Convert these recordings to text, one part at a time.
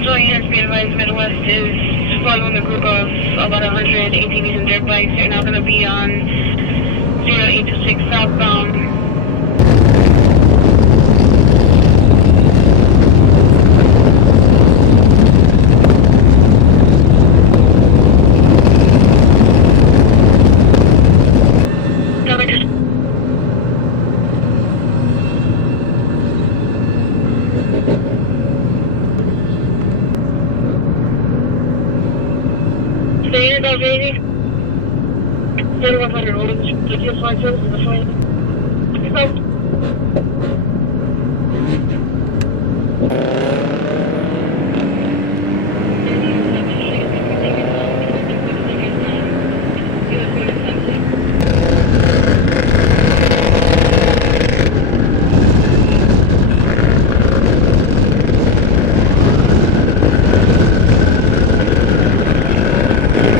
Central units be advised, Midwest is following a group of about 100 ATVs and dirt bikes. They're now going to be on 0826 southbound. Stay in about 80. 3100 holding. Take your flight service in the flight.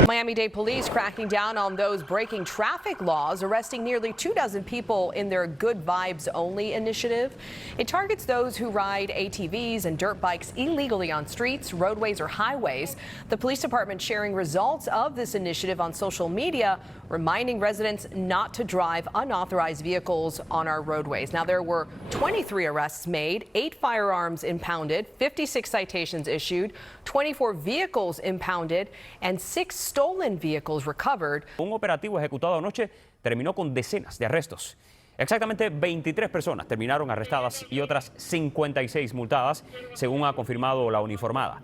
Miami-Dade police cracking down on those breaking traffic laws, arresting nearly 24 people in their Good Vibes Only initiative. It targets those who ride ATVs and dirt bikes illegally on streets, roadways, or highways. The police department sharing results of this initiative on social media, reminding residents not to drive unauthorized vehicles on our roadways. Now, there were 23 arrests made, 8 firearms impounded, 56 citations issued, 24 vehicles impounded, and 6 stolen vehicles recovered. Un operativo ejecutado anoche terminó con decenas de arrestos. Exactamente 23 personas terminaron arrestadas y otras 56 multadas, según ha confirmado la uniformada.